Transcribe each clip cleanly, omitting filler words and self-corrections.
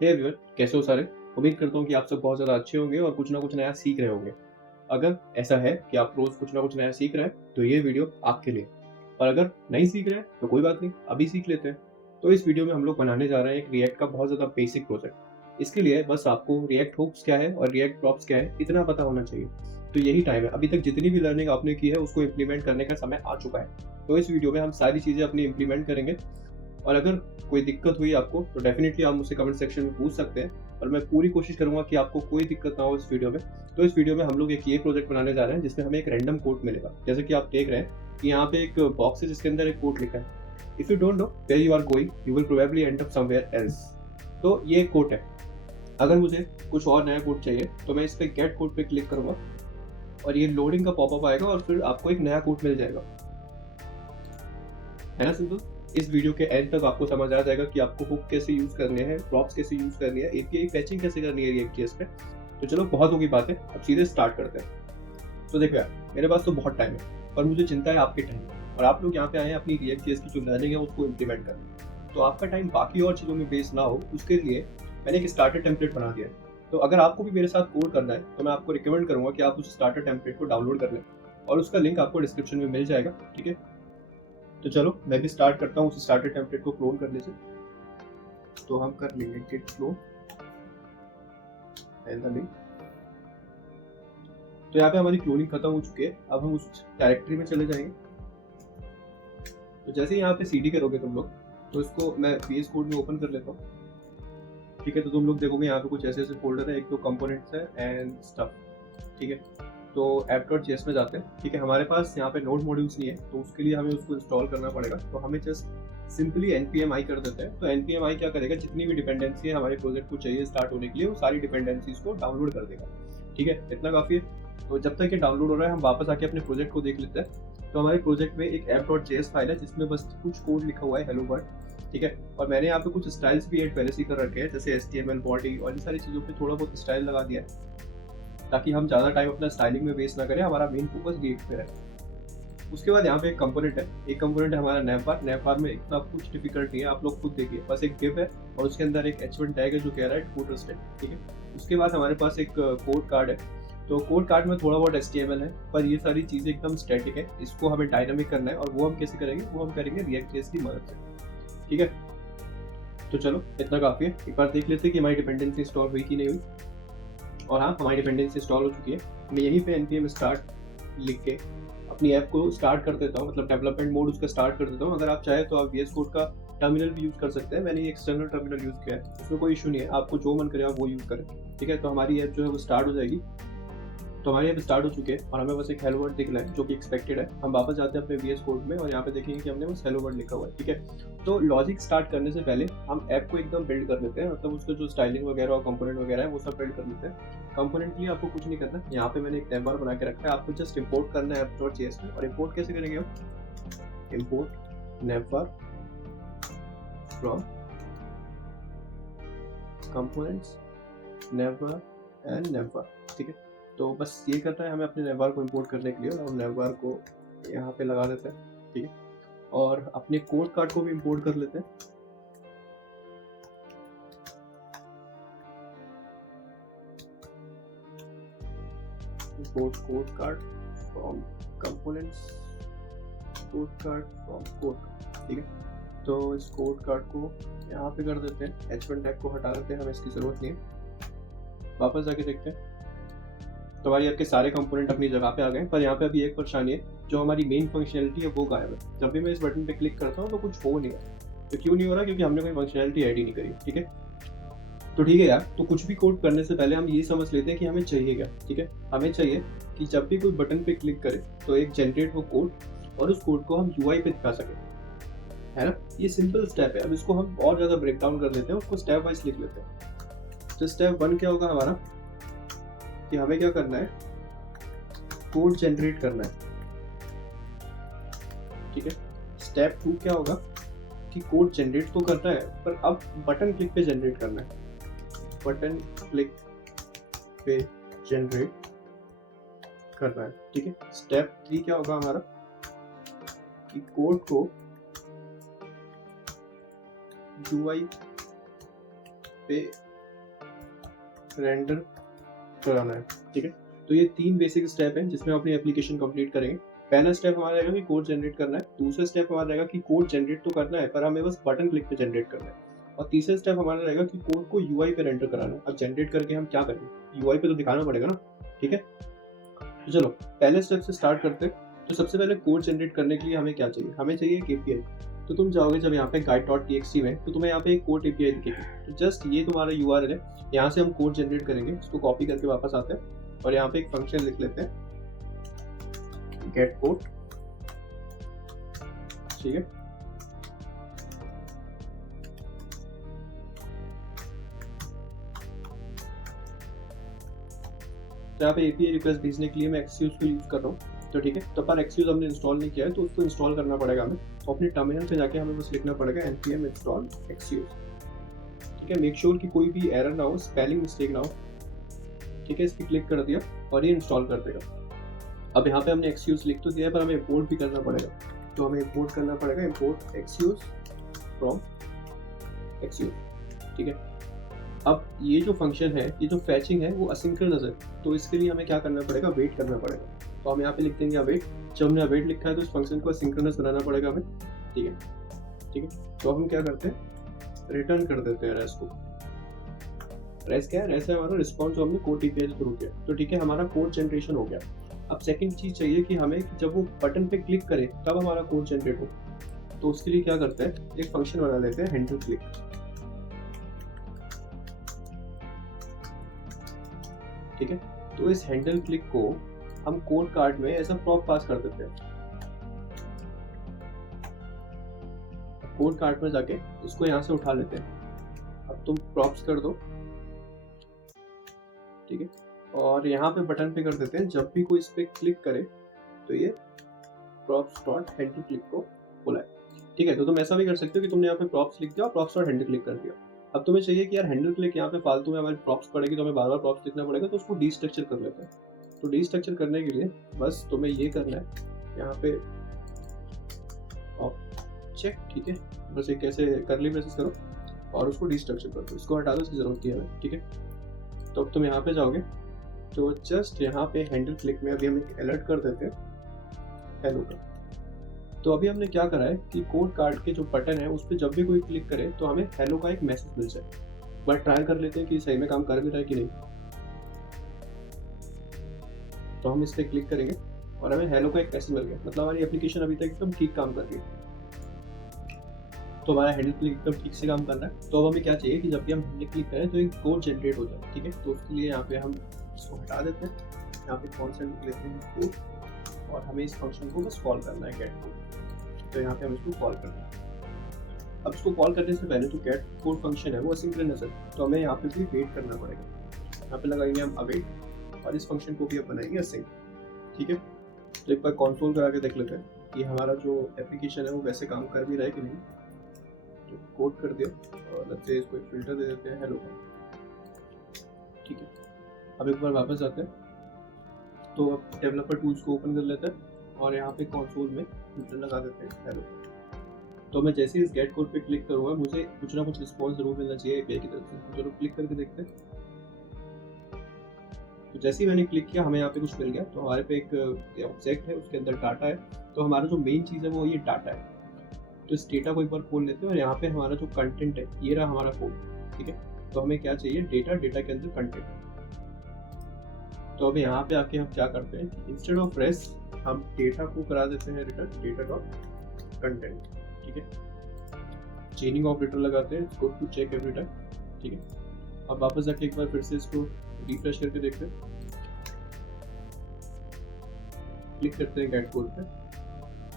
Hey everyone, कैसे हो सारे? उम्मीद करता हूँ कि आप सब बहुत ज़्यादा अच्छे होंगे और कुछ ना कुछ नया सीख रहे होंगे। अगर ऐसा है कि आप रोज़ कुछ ना कुछ नया सीख रहे हैं, तो ये वीडियो आपके लिए। और अगर नहीं सीख रहे हैं, तो कोई बात नहीं, अभी सीख लेते हैं। तो इस वीडियो में हम लोग बनाने जा रहे हैं एक रिएक्ट का बहुत ज़्यादा बेसिक प्रोजेक्ट। इसके लिए बस आपको रिएक्ट हुक्स क्या है और रिएक्ट प्रॉप्स क्या है, इतना पता होना चाहिए। तो यही टाइम है। अभी तक जितनी भी लर्निंग आपने की है, उसको इम्प्लीमेंट करने का समय आ चुका है। तो इस वीडियो में हम सारी चीज़ें अपनी इम्प्लीमेंट करेंगे। और अगर कोई दिक्कत हुई आपको तो डेफिनेटली आप मुझसे कमेंट सेक्शन में पूछ सकते हैं और मैं पूरी कोशिश करूंगा कि आपको कोई दिक्कत ना हो इस वीडियो में। तो इस वीडियो में हम लोग एक ये प्रोजेक्ट बनाने जा रहे हैं जिसमें हमें एक रैंडम कोड मिलेगा। जैसे कि आप देख रहे हैं कि यहाँ पे एक बॉक्स है जिसके अंदर एक कोड लिखा है। If you don't know where you are going you will probably end up somewhere else. तो ये कोड है। अगर मुझे कुछ और नया कोड चाहिए तो मैं इस पे गेट कोड पे क्लिक करूंगा और ये लोडिंग का पॉपअप आएगा और फिर आपको एक नया कोड मिल जाएगा। है ना सिंपल? इस वीडियो के एंड तक आपको समझ आ जाएगा कि आपको हुक कैसे यूज करने हैं, प्रॉप्स कैसे यूज करनी है, एपीआई फैचिंग कैसे करनी है रिएक्ट.जेएस पे। तो चलो बहुत होगी बातें, अब सीधे स्टार्ट करते हैं। तो देखो यार, मेरे पास तो बहुत टाइम है, पर मुझे चिंता है आपके टाइम की। और आप लोग यहाँ पे आए हैं अपनी रिएक्ट.जेएस की जो लर्निंग है उसको इम्प्लीमेंट करने। तो आपका टाइम बाकी और चीज़ों में वेस्ट ना हो, उसके लिए मैंने एक स्टार्टर टेम्पलेट बना दिया है। तो अगर आपको भी मेरे साथ कोड करना है तो मैं आपको रिकमेंड करूंगा कि आप उस स्टार्टर टेम्पलेट को डाउनलोड कर लें और उसका लिंक आपको डिस्क्रिप्शन में मिल जाएगा। ठीक है, तो चलो मैं भी स्टार्ट करता हूँ उस स्टार्टर टेम्पलेट को क्लोन करने से। तो हम कर लेंगे git clone and the link. तो यहाँ पे हमारी क्लोनिंग खत्म हो चुकी है। अब हम उस डायरेक्टरी में चले जाएंगे। तो जैसे ही यहाँ पे cd करोगे तुम लोग, तो इसको मैं VS कोड में ओपन कर लेता हूँ। ठीक है, तो तुम लोग देखोगे यहाँ पे कुछ ऐसे ऐसे फोल्डर है, एक तो कंपोनेंट्स है एंड स्टफ। ठीक है, तो app.js में जाते हैं। ठीक है, हमारे पास यहाँ पे नोड मॉड्यूल्स नहीं है तो उसके लिए हमें उसको इंस्टॉल करना पड़ेगा। तो हमें जस्ट सिंपली npm i कर देते हैं। तो npm i क्या करेगा, जितनी भी डिपेंडेंसी है हमारे प्रोजेक्ट को चाहिए स्टार्ट होने के लिए, वो सारी डिपेंडेंसीज को डाउनलोड कर देगा। ठीक है, इतना काफी है। तो जब तक ये डाउनलोड हो रहा है हम वापस आके अपने प्रोजेक्ट को देख लेते हैं। तो हमारे प्रोजेक्ट में एक app.js फाइल है जिसमें बस कुछ कोड लिखा हुआ है हेलो वर्ल्ड। ठीक है, और मैंने यहाँ पे कुछ स्टाइल्स भी ऐड पहले से कर रखे हैं, जैसे HTML बॉडी और इन सारी चीज़ों पे थोड़ा बहुत स्टाइल लगा दिया है ताकि हम ज़्यादा टाइम अपना स्टाइलिंग में वेस्ट ना करें, हमारा मेन फोकस रिएक्ट पे रहे। उसके बाद यहाँ पे एक कंपोनेंट है। एक कंपोनेंट है हमारा नैवबार। नैवबार में इतना कुछ डिफिकल्ट नहीं है, आप लोग खुद देखिए। बस एक डिव है और उसके अंदर एक h1 टैग है जो कह रहा है फुटर स्टेप। ठीक है, उसके बाद हमारे पास एक कोड कार्ड है। तो कोड कार्ड में थोड़ा बहुत HTML है, पर ये सारी चीज़ें एकदम स्टैटिक है। इसको हमें डायनामिक करना है और वो हम कैसे करेंगे, वो हम करेंगे रिएक्ट.जेएस की मदद से। ठीक है, तो चलो इतना काफ़ी है। एक बार देख लेते हैं कि हमारी डिपेंडेंसी इंस्टॉल हुई कि नहीं हुई। और हाँ, हमारी डिपेंडेंसी इंस्टॉल हो चुकी है। मैं यहीं पे npm स्टार्ट लिख के अपनी ऐप को स्टार्ट कर देता हूँ, मतलब डेवलपमेंट मोड उसका स्टार्ट कर देता हूँ। अगर आप चाहे तो आप VS कोड का टर्मिनल भी यूज़ कर सकते हैं। मैंने ये एक्सटर्नल टर्मिनल यूज़ किया है, उसमें कोई इशू नहीं है। आपको जो मन करे आप वो यूज़ करें। ठीक है, तो हमारी ऐप जो है वो स्टार्ट हो जाएगी। तो हमारी ऐप स्टार्ट हो चुकी है और हमें बस एक हेलो वर्ड दिखना है जो कि एक्सपेक्टेड है। हम वापस जाते हैं अपने VS कोड में और यहाँ पे देखेंगे कि हमने बस हेलो वर्ड लिखा हुआ है। ठीक है, तो लॉजिक स्टार्ट करने से पहले हम ऐप को एकदम बिल्ड कर लेते हैं, मतलब उसका जो स्टाइलिंग वगैरह और कंपोनेंट वगैरह है वो सब बिल्ड कर लेते हैं। कंपोनेंट के लिए आपको कुछ नहीं करना। यहाँ पे मैंने एक नैवबार बना के रखा है, आपको जस्ट इंपोर्ट करना है app.js में। और इंपोर्ट कैसे करेंगे हम, इंपोर्ट नैवबार फ्रॉम कंपोनेंट्स नैवबार एंड नैवबार। ठीक है, तो बस ये करता है हमें अपने नैवबार को इंपोर्ट करने के लिए, और हम नैवबार को यहाँ पे लगा देते हैं। ठीक है, और अपने कोड कार्ड को भी इंपोर्ट कर लेते हैं। Import code card from components, code card from code. ठीक है, तो इस कोड कार्ड को यहाँ पे कर देते हैं। h1 टैग को हटा देते हैं, हमें इसकी ज़रूरत नहीं है। वापस जाके देखते हैं तो हमारी आपके सारे कंपोनेंट अपनी जगह पे आ गए। पर यहाँ पे अभी एक परेशानी है, जो हमारी मेन फंक्शनैलिटी है वो गायब है। जब भी मैं इस बटन पे क्लिक करता हूँ तो कुछ हो नहीं रहा। तो क्यों नहीं हो रहा, क्योंकि हमने कोई फंक्शनैलिटी ऐड ही नहीं करी। ठीक है, तो ठीक है यार, तो कुछ भी कोड करने से पहले हम ये समझ लेते हैं कि हमें चाहिए क्या। ठीक है, हमें चाहिए कि जब भी कोई बटन पे क्लिक करे तो एक जनरेट वो कोड और उस कोड को हम UI पे दिखा सकें। है ना, ये सिंपल स्टेप है। अब इसको हम और ज़्यादा ब्रेक डाउन कर लेते हैं, उसको स्टेप वाइज लिख लेते हैं। तो स्टेप 1 क्या होगा हमारा, कि हमें क्या करना है, कोड जनरेट करना है। ठीक है, स्टेप 2 क्या होगा, कि कोड जनरेट तो करना है पर अब बटन क्लिक पे जनरेट करना है। बटन क्लिक पे जनरेट करना है। ठीक है, स्टेप 3 क्या होगा हमारा, कि कोड को UI पे रेंडर कराना है। ठीक है, तो ये 3 बेसिक स्टेप हैं जिसमें हम अपनी एप्लीकेशन कंप्लीट करेंगे। पहला स्टेप हमारा रहेगा कि कोड जनरेट करना है, दूसरा स्टेप हमारा रहेगा कि कोड जनरेट तो करना है पर हमें बस बटन क्लिक पे जनरेट करना है, और तीसरा स्टेप हमारा रहेगा कि कोड को यूआई पे रेंडर कराना है। अब जनरेट करके हम क्या करेंगे, यूआई पे तो दिखाना पड़ेगा ना। ठीक है, तो चलो पहले स्टेप से स्टार्ट करते हैं। तो सबसे पहले कोड जनरेट करने के लिए हमें क्या चाहिए, हमें चाहिए एक एपीआई। तो तुम जाओगे जब यहाँ पे guide.txt में, तो तुम्हें यहाँ पे एक कोड एपीआई दिखेगी। तो जस्ट ये तुम्हारा यूआरएल है, यहाँ से हम कोड जनरेट करेंगे। इसको कॉपी करके वापस आते हैं और यहाँ पे एक फंक्शन लिख लेते हैं गेट कोड। ठीक है, तो यहाँ पे एपीआई रिक्वेस्ट भेजने के लिए मैं एक्सक्यूज को यूज कर रहा हूँ। तो ठीक है, तो पर एक्सक्यूज हमने इंस्टॉल नहीं किया है तो उसको इंस्टॉल करना पड़ेगा हमें। तो अपने टर्मिनल पे जाके हमें बस लिखना पड़ेगा npm install एक्सक्यूज। ठीक है, मेक श्योर कि कोई भी एरर ना हो, स्पेलिंग मिस्टेक ना हो। ठीक है, इस पर क्लिक कर दिया और ये इंस्टॉल कर देगा। अब यहाँ पे हमने एक्सक्यूज लिख तो दिया है पर हमें इंपोर्ट भी करना पड़ेगा। तो हमें इंपोर्ट करना पड़ेगा, इंपोर्ट एक्सक्यूज फ्रॉम एक्सक्यूज। ठीक है, अब ये जो फंक्शन है, ये जो फैचिंग है वो असिंक्रोनस है, तो इसके लिए हमें क्या करना पड़ेगा, वेट करना पड़ेगा। तो हम यहाँ पे लिख देंगे अवेट। जब हमने अवेट लिखा है तो इस फंक्शन को असिंक्रोनस बनाना पड़ेगा हमें। ठीक है, ठीक है, तो अब हम क्या करते हैं, रिटर्न कर देते हैं रेस को। रेस क्या है, रेस है हमारा रिस्पॉन्स जो हमने कोड एपीआई से शुरू किया। तो ठीक है, हमारा कोड जनरेशन हो गया। अब सेकंड चीज चाहिए कि हमें जब वो बटन पे क्लिक करे तब हमारा कोड जनरेट हो। तो उसके लिए क्या करते हैं, एक फंक्शन बना लेते हैं हैंडल क्लिक। ठीक है, तो इस हैंडल क्लिक को हम कोड कार्ड में ऐसा प्रॉप पास कर देते हैं। कोड कार्ड में जाके इसको यहाँ से उठा लेते हैं। अब तुम प्रॉप्स कर दो। ठीक है, और यहाँ पे बटन पे कर देते हैं, जब भी कोई इस पे क्लिक करे तो ये प्रॉप्स डॉट हैंडल क्लिक को बुलाए। ठीक है, तो तुम ऐसा भी कर सकते हो कि तुमने यहाँ पे प्रॉप्स लिख दिया और प्रॉप्स डॉट हैंडल क्लिक कर दिया। अब तुम्हें चाहिए कि यार हैंडल क्लिक यहाँ पे फालतू में हमारी प्रॉप्स पड़ेगी तो हमें बार बार प्रॉप्स लिखना पड़ेगा, तो उसको डीस्ट्रक्चर कर लेते हैं। तो डीस्ट्रक्चर करने के लिए बस तुम्हें ये करना है, यहाँ पे ऑब्जेक्ट। ठीक है, बस एक ऐसे करली ब्रेसेस करो और उसको डीस्ट्रक्चर कर दो, इसको हटा दो, इसकी जरूरत नहीं है। ठीक है, तो अब तुम यहाँ पे जाओगे तो जस्ट यहाँ पे हैंडल क्लिक में अभी हम एक अलर्ट कर देते हैं हेलो का। तो अभी हमने क्या करा है कि कोड कार्ड के जो बटन है उस पर जब भी कोई क्लिक करे तो हमें हेलो का एक मैसेज मिल जाए। बट ट्राई कर लेते हैं कि सही में काम कर भी रहा है कि नहीं। तो हम इस पर क्लिक करेंगे और हमें हेलो का एक मैसेज मिल गया, मतलब हमारी एप्लीकेशन अभी तक एकदम ठीक काम कर रही है। तो हमारा हैंडल क्लिक एकदम ठीक से काम कर रहा है। तो अब हमें क्या चाहिए कि जब भी हम हैंडल क्लिक करें तो एक कोड जनरेट हो जाए। ठीक है, तो उसके लिए यहाँ पे हम इसको हटा देते हैं, यहाँ पे कॉन्सेंट लेते हैं कोड और हमें इस फंक्शन को बस कॉल करना है गेट कोड। तो यहाँ पे हम इसको कॉल करना है। अब इसको कॉल करने से पहले तो गेट कोड फंक्शन है वो असिंक्रोनस है, तो हमें यहाँ पे भी वेट करना पड़ेगा। यहाँ पे लगाएंगे हम अवेट और इस फंक्शन को भी अब बनाएंगे असिंक। ठीक है, तो एक बार कंसोल करा के देख लेते हैं कि हमारा जो एप्लीकेशन है वो वैसे काम कर भी रहा है कि नहीं। तो कोड कर दिया और लेट्स से इसको एक फिल्टर दे देते हैं हेलो का। ठीक है, अब एक बार वापस आते हैं तो अब डेवलपर टूल्स को ओपन कर लेते हैं और यहाँ पे कंसोल में फिल्टर लगा देते हैं हेलो। तो मैं जैसे इस गेट कोड पे क्लिक करूँगा मुझे कुछ ना कुछ रिस्पॉन्स जरूर मिलना चाहिए एपीआई की तरफ से। चलो क्लिक करके देखते हैं। तो जैसे ही मैंने क्लिक किया हमें यहाँ पे कुछ मिल गया। तो हमारे पे एक ऑब्जेक्ट है, उसके अंदर डाटा है। तो हमारा जो मेन चीज़ है वो ये डाटा है। तो इस डेटा को एक बार खोल लेते हैं और यहाँ पे हमारा जो कंटेंट है ये रहा हमारा कोड। ठीक है, तो हमें क्या चाहिए, डेटा, डेटा के अंदर कंटेंट। तो अब यहाँ पे आके हम क्या करते हैं कि इंस्टेड ऑफ रेस हम डेटा को करा देते हैं रिटर्न डेटा डॉट कंटेंट। ठीक है, चेनिंग ऑपरेटर लगाते हैं, इसको टू चेक एवरी टाइम। ठीक है, अब वापस जाके एक बार फिर से इसको रिफ्रेश करके देखते हैं, क्लिक करते हैं गेट कोड पे।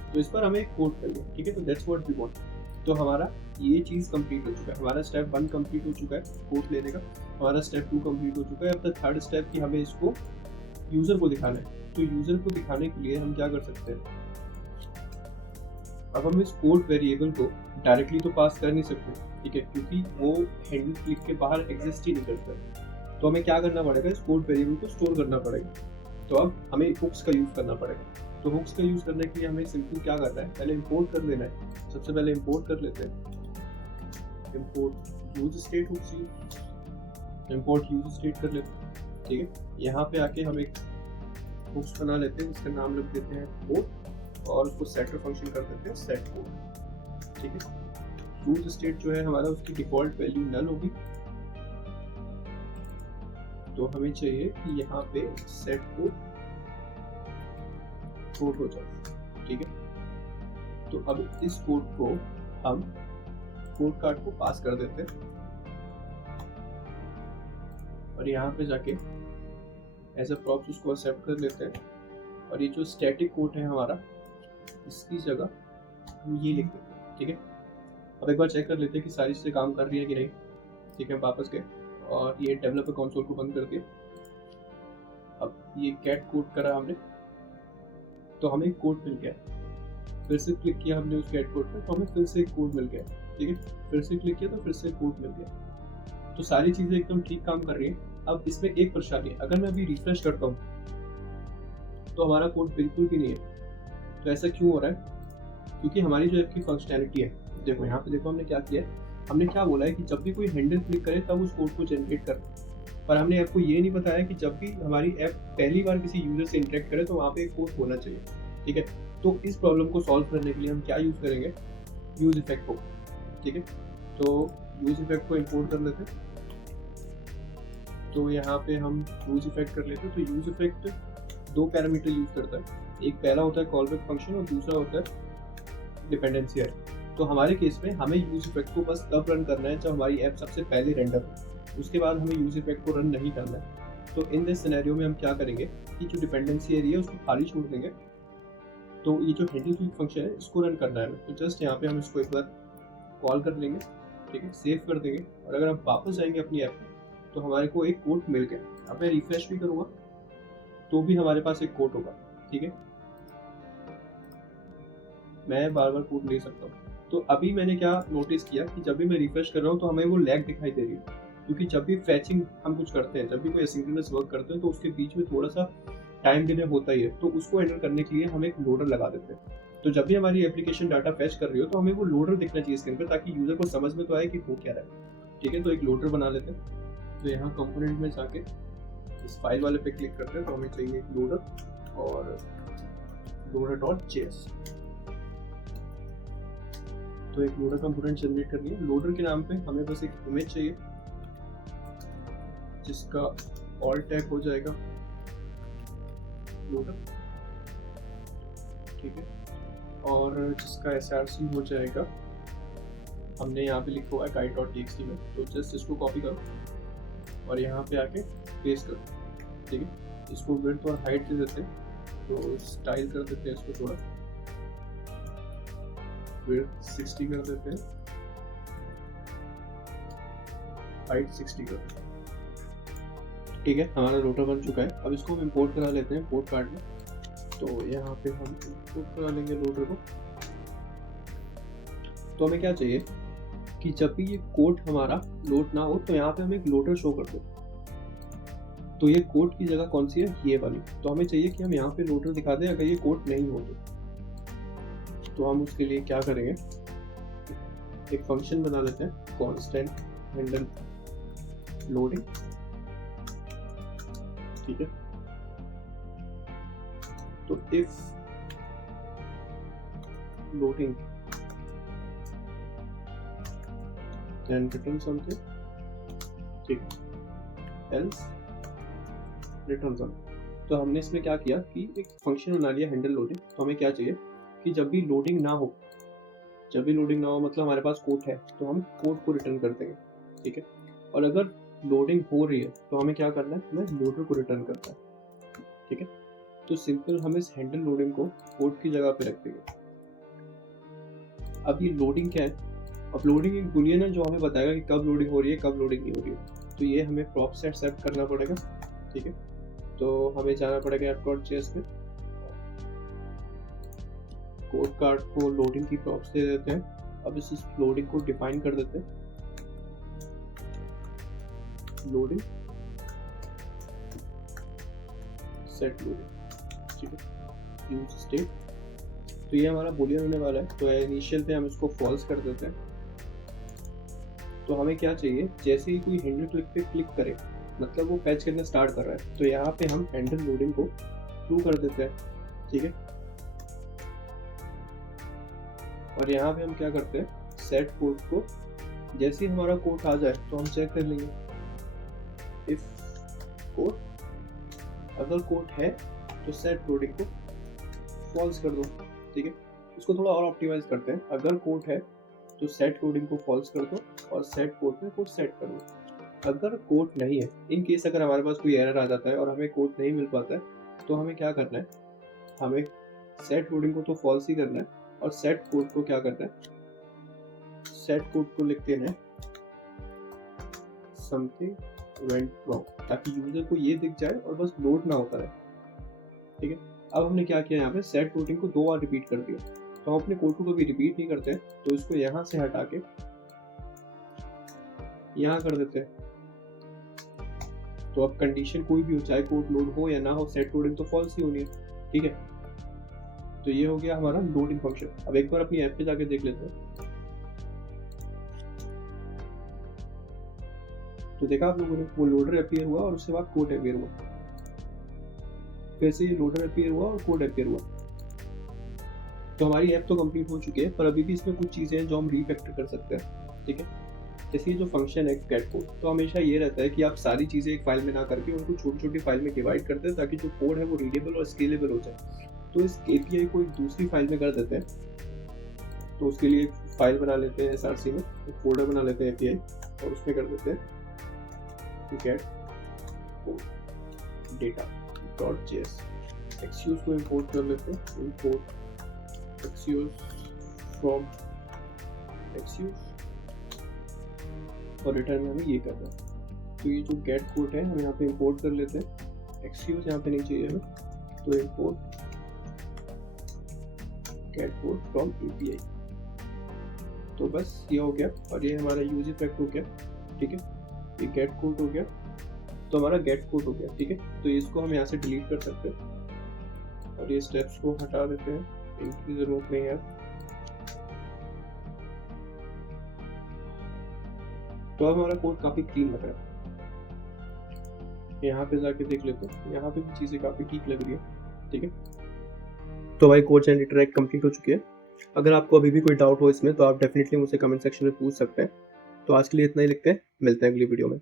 तो इस पर हमें एक कोड चाहिए। ठीक है, तो दैट्स व्हाट वी वांट। तो हमारा ये चीज़ कंप्लीट हो चुका है, हमारा स्टेप 1 कंप्लीट हो चुका है कोड लेने का, हमारा स्टेप 2 कंप्लीट हो चुका है। अब तक थर्ड स्टेप कि हमें इसको यूज़र को दिखाना है। तो यूज़र को दिखाने के लिए हम क्या कर सकते हैं, अब हम इस कोड वेरिएबल को डायरेक्टली तो पास कर नहीं सकते। ठीक है, क्योंकि वो हैंडल क्लिक के बाहर एग्जिस्ट ही नहीं करता। तो हमें क्या करना पड़ेगा, इस कोड वेरिएबल को स्टोर करना पड़ेगा। तो अब हमें हुक्स का यूज़ करना पड़ेगा। तो हुक्स का यूज़ करने के लिए हमें सिंपल क्या करना है, पहले इंपोर्ट कर लेना है। सबसे पहले इंपोर्ट कर लेते हैं, import use state hooks use. Import use state कर लेते हैं। ठीक है, यहाँ पे आके हम एक बुक्स बना लेते हैं जिसका नाम लिख देते हैं कोड और उसको सेटर फंक्शन कर देते हैं सेट कोड। ठीक है, यूज स्टेट जो है हमारा उसकी डिफॉल्ट वैल्यू नल होगी, तो हमें चाहिए कि यहाँ पे सेट कोड हो जाए। ठीक है, तो अब इस कोड को हम कोड कार्ड को पास कर देते हैं और यहाँ पे जाके एज अ प्रॉप्स उसको एक्सेप्ट कर लेते हैं और ये जो स्टैटिक कोड है हमारा इसकी जगह हम ये लिख देते हैं। ठीक है, अब एक बार चेक कर लेते हैं कि सारी चीज़ें काम कर रही है कि नहीं। ठीक है, वापस गए और ये डेवलपर कंसोल को बंद कर दिया। अब ये कैट कोड करा हमने तो हमें एक कोड मिल गया, फिर से क्लिक किया हमने उस कैट कोड पे तो हमें फिर से एक कोड मिल गया। ठीक है, फिर से क्लिक किया तो फिर से एक कोड मिल गया। तो सारी चीज़ें एकदम ठीक काम कर रही हैं। अब इसमें एक परेशानी है, अगर मैं अभी रिफ्रेश करता हूँ तो हमारा कोड बिल्कुल भी नहीं है। तो ऐसा क्यों हो रहा है? क्योंकि हमारी जो ऐप की फंक्शनैलिटी है, देखो यहाँ पे देखो हमने क्या किया है, हमने क्या बोला है कि जब भी कोई हैंडल क्लिक करे तब उस कोड को जनरेट कर, पर हमने ऐप को ये नहीं बताया कि जब भी हमारी ऐप पहली बार किसी यूजर से इंटरेक्ट करे तो वहाँ पे एक कोड होना चाहिए। ठीक है, तो इस प्रॉब्लम को सॉल्व करने के लिए हम क्या यूज़ करेंगे, यूज इफेक्ट को। ठीक है, तो यूज इफेक्ट को इंपोर्ट कर लेते हैं। तो यहाँ पे हम यूज इफेक्ट कर लेते हैं। तो यूज इफेक्ट दो पैरामीटर यूज करता है, एक पहला होता है कॉलबैक फंक्शन और दूसरा होता है डिपेंडेंसी है। तो हमारे केस में हमें यूज इफेक्ट को बस तब रन करना है जब हमारी ऐप सबसे पहले रेंडर हो, उसके बाद हमें यूज इफेक्ट को रन नहीं करना है। तो इन दिस सिनेरियो में हम क्या करेंगे कि जो डिपेंडेंसी एरिया है उसको खाली छोड़ देंगे। तो ये जो हैंडल क्लिक फंक्शन है इसको रन करना है, तो जस्ट यहाँ पे हम इसको एक बार कॉल कर लेंगे। ठीक है, सेव कर देंगे और अगर हम वापस जाएंगे अपनी ऐप में तो हमारे को एक कोड मिल गया। अब मैं रिफ्रेश भी करूँगा तो भी हमारे पास एक कोड होगा। ठीक है, मैं बार बार कोड ले सकता हूँ। तो अभी मैंने क्या नोटिस किया कि जब भी मैं रिफ्रेश कर रहा हूँ तो हमें वो लैग दिखाई दे रही है, क्योंकि जब भी फैचिंग हम कुछ करते हैं, जब भी कोई एसिंक्रोनस वर्क करते हैं तो उसके बीच में थोड़ा सा टाइम डिले होता ही है। तो उसको हैंडल करने के लिए हम एक लोडर लगा देते हैं। तो जब भी हमारी एप्लीकेशन डाटा फैच कर रही हो तो हमें वो लोडर दिखना चाहिए स्क्रीन पर, ताकि यूजर को समझ में तो आए कि हो क्या रहा है। ठीक है, तो एक लोडर बना लेते हैं। तो यहाँ कंपोनेंट में जाके इस फाइल वाले पे क्लिक करते हैं तो हमें चाहिए एक लोडर और loader.js। तो एक लोडर कंपोनेंट जनरेट कर लिया। लोडर के नाम पे हमें बस एक इमेज चाहिए जिसका ऑल टैग हो जाएगा लोडर। ठीक है, और जिसका src हो जाएगा, हमने यहाँ पे लिखा हुआ है guide.txt में, तो जस्ट इसको कॉपी करो और यहाँ पे आके पेस्ट करो। ठीक है, इसको विड्थ और हाइट दे देते हैं, तो स्टाइल कर देते हैं इसको थोड़ा, विड्थ 60 कर देते हैं, हाइट 60 कर देते हैं। ठीक है, हमारा लोडर बन चुका है। अब इसको हम इंपोर्ट करा लेते हैं कोड कार्ड में। तो यहाँ पे हम इंपोर्ट करा लेंगे लोडर को। तो हमें क्या चाहिए कि जब भी ये कोड हमारा लोड ना हो तो यहाँ पे हमें एक लोडर शो कर दो। तो ये कोड की जगह कौन सी है, ये वाली। तो हमें चाहिए कि हम यहाँ पे लोडर दिखा दें अगर ये कोड नहीं हो तो हम उसके लिए क्या करेंगे, एक फंक्शन बना लेते हैं कांस्टेंट हैंडल लोडिंग। ठीक है, तो if loading then return something, ठीक, else return something। तो हमने इसमें क्या किया कि एक फंक्शन बना लिया हैंडल लोडिंग। तो हमें क्या चाहिए कि जब भी लोडिंग ना हो, मतलब हमारे पास कोड है तो हम कोड को रिटर्न कर देंगे। ठीक है, और अगर लोडिंग हो रही है तो हमें क्या करना है, हमें लोडर को रिटर्न करना है। ठीक है, तो सिंपल हम इस हैंडल लोडिंग को कोड की जगह पे रख देंगे। अब ये लोडिंग क्या है, अब लोडिंग एक बुलियन है जो हमें बताएगा कि कब लोडिंग हो रही है कब लोडिंग नहीं हो रही है। तो ये हमें प्रॉप सेट सेट करना पड़ेगा। ठीक है, तो हमें जाना पड़ेगा app.js में, कोड कार्ड को लोडिंग की प्रॉप्स दे देते हैं। अब इस लोडिंग को डिफाइन कर देते हैं, लोडिंग सेट लोडिंग। ठीक है, यूज स्टेट। तो ये हमारा बुलियन होने वाला है। तो इनिशियल पे हम इसको फॉल्स कर देते हैं तो हमें क्या चाहिए, जैसे ही कोई हैंडल क्लिक पे क्लिक करे मतलब वो फैच करना स्टार्ट कर रहा है, तो यहाँ पे हम हैंडल लोडिंग को ट्रू कर देते हैं, ठीक है। और यहाँ पे हम क्या करते हैं, सेट कोड को जैसे ही हमारा कोड आ जाए तो हम चेक कर लेंगे इफ कोड, अगर कोड है तो सेट लोडिंग को फॉल्स कर दो, ठीक है। इसको थोड़ा और ऑप्टिमाइज करते हैं, अगर कोड है तो सेट कोडिंग को फॉल्स कर दो और सेट कोड में कोड सेट कर दो। अगर कोड नहीं है, इन केस अगर हमारे पास कोई एरर आ जाता है और हमें कोड नहीं मिल पाता है, तो हमें क्या करना है, हमें सेट कोडिंग को तो फॉल्स ही करना है और सेट कोड को क्या करना है, सेट कोड को लिखते हैं समथिंग वेंट रॉन्ग, ताकि यूजर को ये दिख जाए और बस लोड ना होता रहे, ठीक है। अब हमने क्या किया, यहाँ पे सेट कोडिंग को 2 बार रिपीट कर दिया, तो हम अपने कोड को कभी रिपीट नहीं करते, तो इसको यहाँ से हटा के यहाँ कर देते हैं। तो अब कंडीशन कोई भी हो, चाहे कोड लोड हो या ना हो, सेट कोडिंग तो फॉल्स ही होनी है, ठीक है। तो ये हो गया हमारा लोडिंग फंक्शन। अब एक बार अपनी ऐप पे जाके देख लेते हैं। तो देखा आप लोगों ने, वो लोडर अपीयर हुआ और उसके बाद कोड अपीयर हुआ, फिर से ये लोडर अपीयर हुआ और कोड अपीयर हुआ। तो हमारी ऐप तो कंप्लीट हो चुकी है, पर अभी भी इसमें कुछ चीज़ें हैं जो हम रीफैक्टर कर सकते हैं, ठीक है। जैसे जो फंक्शन है गेट कोड, तो हमेशा ये रहता है कि आप सारी चीज़ें एक फाइल में ना करके उनको छोटी छोटी फाइल में डिवाइड करते हैं, ताकि जो कोड है वो रीडेबल और स्केलेबल हो जाए। तो इस एपीआई को एक दूसरी फाइल में कर देते हैं। तो उसके लिए एक फाइल बना लेते हैं SRC में, एक फोल्डर बना लेते हैं एपीआई, और उसमें कर देते हैं गेट कोड data.js। एक्सियोस को इंपोर्ट कर लेते हैं, इंपोर्ट एक्सियोस फ्रॉम एक्सियोस, और रिटर्न में हमें ये करना है। तो ये जो गेट कोड है हम यहाँ पे इंपोर्ट कर लेते हैं, एक्सियोस यहाँ पे नहीं चाहिए हमें, तो import gate code from API. तो बस ये हो गया, और ये हमारा यूज इफेक्ट हो गया, ठीक है। ये गेट कोड हो गया, तो हमारा गेट कोड हो गया, ठीक है। तो इसको हम यहाँ से डिलीट कर सकते हैं और ये स्टेप्स को हटा देते हैं, इनकी जरूरत नहीं है। तो अब हमारा कोड काफी क्लीन लग रहा है। यहाँ पे जाके देख लेते हैं, यहाँ पे भी चीजें काफी ठीक लग रही है, ठीक है। तो भाई कोड जनरेटर एक कंप्लीट हो चुकी है। अगर आपको अभी भी कोई डाउट हो इसमें, तो आप डेफिनेटली मुझसे कमेंट सेक्शन में पूछ सकते हैं। तो आज के लिए इतना ही लिखते हैं, मिलते हैं अगली वीडियो में।